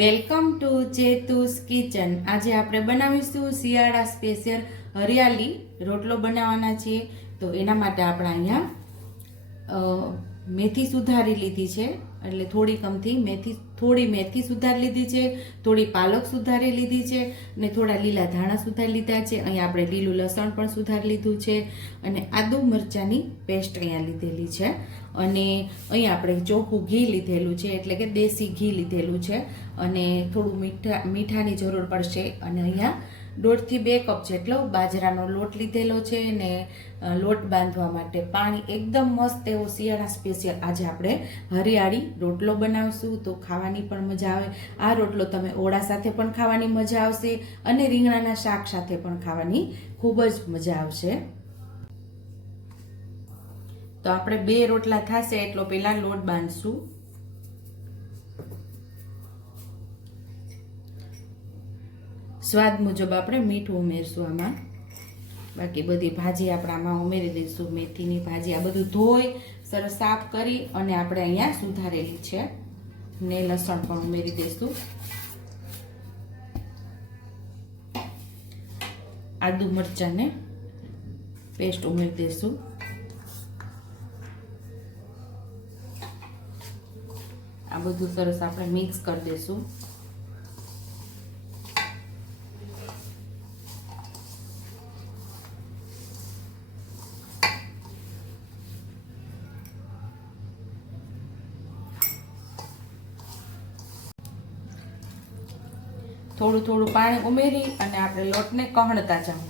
Welcome to ચેતુસ kitchen. આજે આપણે બનાવીશું શિયાળા સ્પેશિયલ હરિયાળી. રોટલો બનાવવાના છીએ તો એના માટે આપણે અહીંયા મેથી સુધારી લીધી છે. એટલે થોડી કમથી મેથી, થોડી મેથી સુધારી લીધી છે, થોડી પાલક સુધારી લીધી છે અને થોડા લીલા ધાણા સુધારી લીધા છે. અહીંયા આપણે લીલું લસણ પણ સુધારી લીધું છે અને આદુ મરચાંની પેસ્ટ અહીંયા લીધેલી છે. અને અહીંયા આપણે ચોખ્ખું ઘી લીધેલું છે, એટલે કે દેશી ઘી લીધેલું છે. અને થોડું મીઠા, મીઠાની જરૂર પડશે. અને અહીંયા દોઢથી બે કપ જેટલો બાજરાનો લોટ લીધેલો છે ને લોટ બાંધવા માટે પાણી એકદમ મસ્ત એવો શિયાળા સ્પેશિયલ. આજે આપણે હરિયાળી રોટલો બનાવશું તો ખાવાની પણ મજા આવે. આ રોટલો તમે ઓળા સાથે પણ ખાવાની મજા આવશે અને રીંગણાના શાક સાથે પણ ખાવાની ખૂબ જ મજા આવશે. તો આપણે બે રોટલા થશે, એટલો પહેલાં લોટ બાંધશું. સ્વાદ મુજબ આપણે મીઠું ઉમેરશું આમાં. બાકી બધી ભાજી આપણે આમાં ઉમેરી દઈશું. મેથીની ભાજી આ બધું ધોઈ, સરસ સાફ કરી અને આપણે અહીંયા સુધારેલી છે. ને લસણ પણ ઉમેરી દઈશું. આદુ મરચાંને પેસ્ટ ઉમેરી દઈશું. આ બધું સરસ આપણે મિક્સ કરી દઈશું. થોડું થોડું પાણી ઉમેરી અને આપણે લોટને કહણતા જાઉં.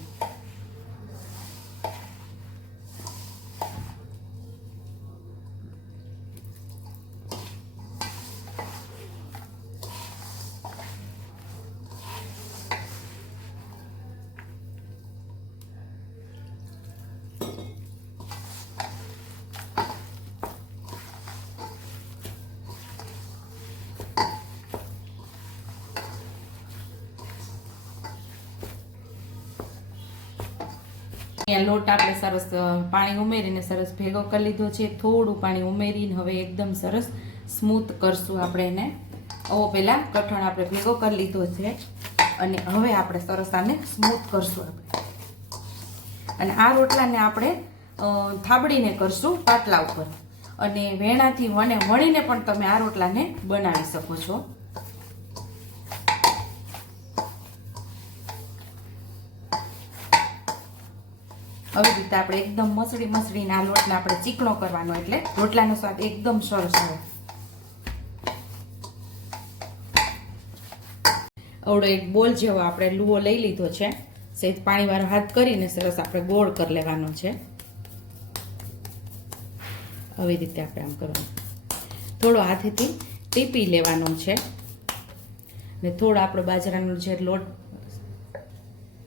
અહીંયા લોટ આપણે સરસ પાણી ઉમેરીને સરસ ભેગો કરી લીધો છે. થોડું પાણી ઉમેરીને હવે એકદમ સરસ સ્મૂથ કરશું આપણે એને. હવે પહેલાં કઠણ આપણે ભેગો કરી લીધો છે અને હવે આપણે સરસ આને સ્મૂથ કરશું આપણે. અને આ રોટલાને આપણે થાબડીને કરશું પાટલા ઉપર. અને વેણાથી વણે, વણીને પણ તમે આ રોટલાને બનાવી શકો છો. આવી રીતે આપણે એકદમ મસળી મસળીને આ લોટને આપણે ચીકણો કરવાનો એટલે રોટલાનો સ્વાદ એકદમ સરસ આવે. અવડો એક બોલ જેવો આપણે લુઓ લઈ લીધો છે. સહેજ પાણીવાળો હાથ કરીને સરસ આપણે ગોળ કરી લેવાનો છે. આવી રીતે આપણે આમ કરવાનું. થોડો હાથેથી ટીપી લેવાનો છે. ને થોડો આપણો બાજરાનો જે લોટ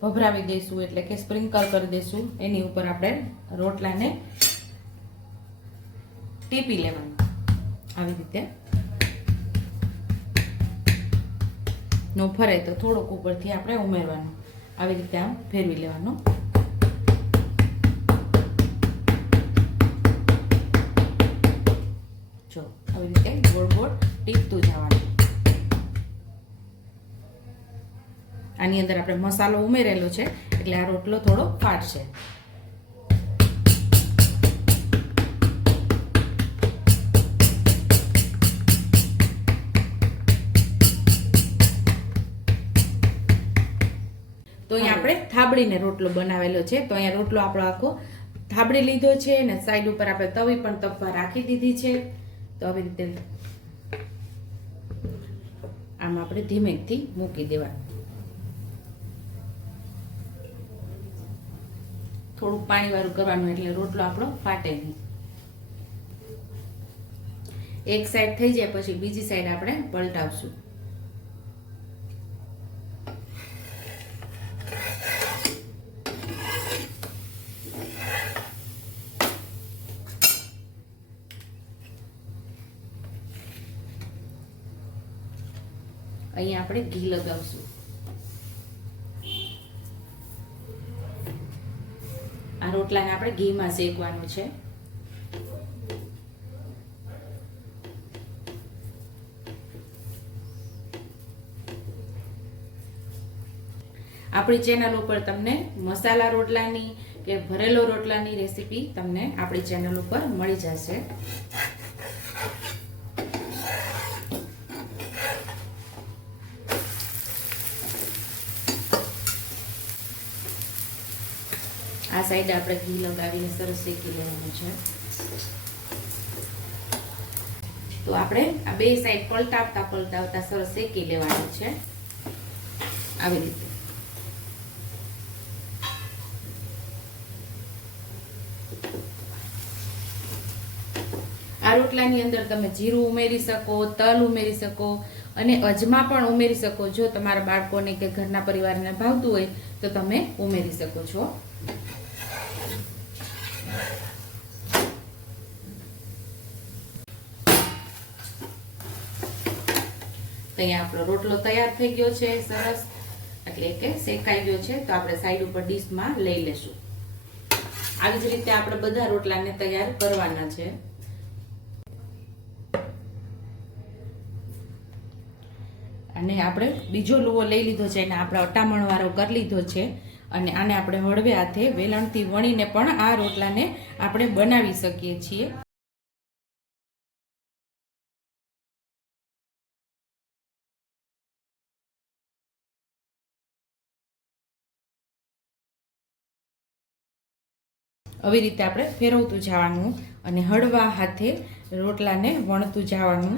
ભભરાવી દઈશું એટલે કે સ્પ્રિંકલ કરી દઈશું. એની ઉપર આપણે રોટલાને ટીપી લેવાનું. આવી રીતે. નો ફરે તો થોડોક ઉપરથી આપણે ઉમેરવાનું. આવી રીતે આમ ફેરવી લેવાનું. આની અંદર આપણે મસાલો ઉમેરેલો છે, એટલે આ રોટલો થોડો ફાટશે. તો અહીંયા આપણે થાબડીને રોટલો બનાવેલો છે. તો અહીંયા રોટલો આપણો આખો થાબડી લીધો છે અને સાઈડ ઉપર આપણે તવી પણ તપવા રાખી દીધી છે. તો આવી રીતે આમ આપણે ધીમેથી મૂકી દેવાનું થોડુંક પાણી વાળું કરવાનું એટલે રોટલો આપણો ફાટે નહીં. એક સાઈડ થઈ જાય પછી બીજી સાઈડ આપણે પલટાવશું. અહીંયા આપણે ઘી લગાવશું. રોટલાને આપણે ઘીમાં શેકવાનું છે. આપણી ચેનલ ઉપર તમને મસાલા રોટલાની કે ભરેલો રોટલાની રેસીપી તમને આપણી ચેનલ ઉપર મળી જશે. આ સાઈડ આપણે ઘી લગાવીને સરસ શેકી લેવાનું છે. તો આપણે આ બે સાઈડ પલટાવતા પલટાવતા સરસ શેકી લેવાનું છે. આવી રીતે. આ રોટલાની અંદર તમે જીરું ઉમેરી શકો, તલ ઉમેરી શકો અને અજમા પણ ઉમેરી શકો. છો તમારા બાળકોને કે ઘરના પરિવારને ભાવતું હોય તો તમે ઉમેરી શકો છો. અહીંયા આપણો રોટલો તૈયાર થઈ ગયો છે, સરસ. એટલે કે શેકાઈ ગયો છે, તો આપણે સાઈડ ઉપર ડીશમાં લઈ લેશું. આવી જ રીતે આપણે બધા રોટલાને તૈયાર કરવાના છે. અને આપણે બીજો લુવો લઈ લીધો છે, અને આપણે અટામણ વાળો કરી લીધો છે, અને આને આપણે હળવે હાથે વેલણથી વણીને પણ આ રોટલાને આપણે બનાવી શકીએ છીએ. આવી રીતે આપણે ફેરવતું જવાનું અને હળવા હાથે રોટલાને વણતું જવાનું.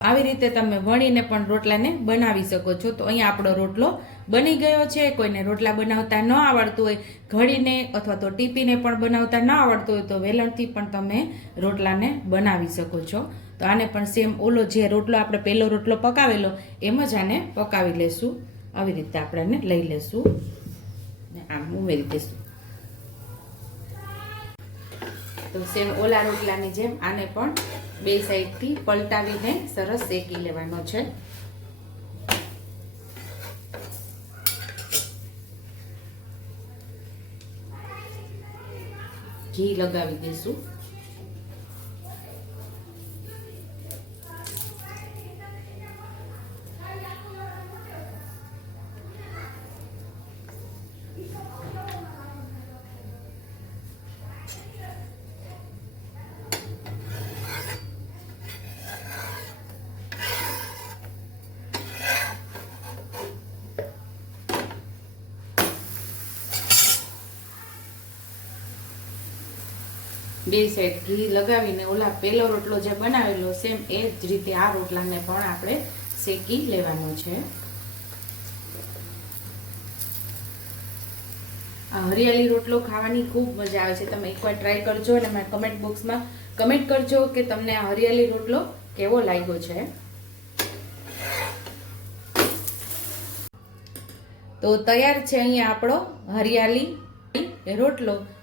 આવી રીતે તમે વણીને પણ રોટલાને બનાવી શકો છો. તો અહીંયા આપણો રોટલો બની ગયો છે. કોઈને રોટલા બનાવતા ન આવડતું હોય, ઘડીને અથવા તો ટીપીને પણ બનાવતા ન આવડતું હોય તો વેલણથી પણ તમે રોટલાને બનાવી શકો છો. તો આને પણ સેમ ઓલો જે રોટલો આપણે પહેલો રોટલો પકાવેલો, એમ જ આને પકાવી લેશું. આવી રીતે આપણે એને લઈ લેશું ને આમ ઉમેરી દઈશું તો સેમ ઓલા રોટલાની જેમ આને પણ બે સાઈડથી પલટાવીને સરસ શેકી લેવાનો છે. ઘી લગાવી દઈશું બે સાઈડ ઘી લગાવીને ઓલા પહેલો રોટલો જે બનાવેલો સેમ એ જ રીતે આ રોટલાને પણ આપણે શેકી લેવાનો છે. આ હરિયાળી રોટલો ખાવાની ખૂબ મજા આવે છે. તમે એકવાર ટ્રાય કરજો અને મારા કમેન્ટ બોક્સમાં કમેન્ટ કરજો કે તમને આ હરિયાળી રોટલો કેવો લાગ્યો છે. તો તૈયાર છે અહીંયા આપણો હરિયાળી રોટલો.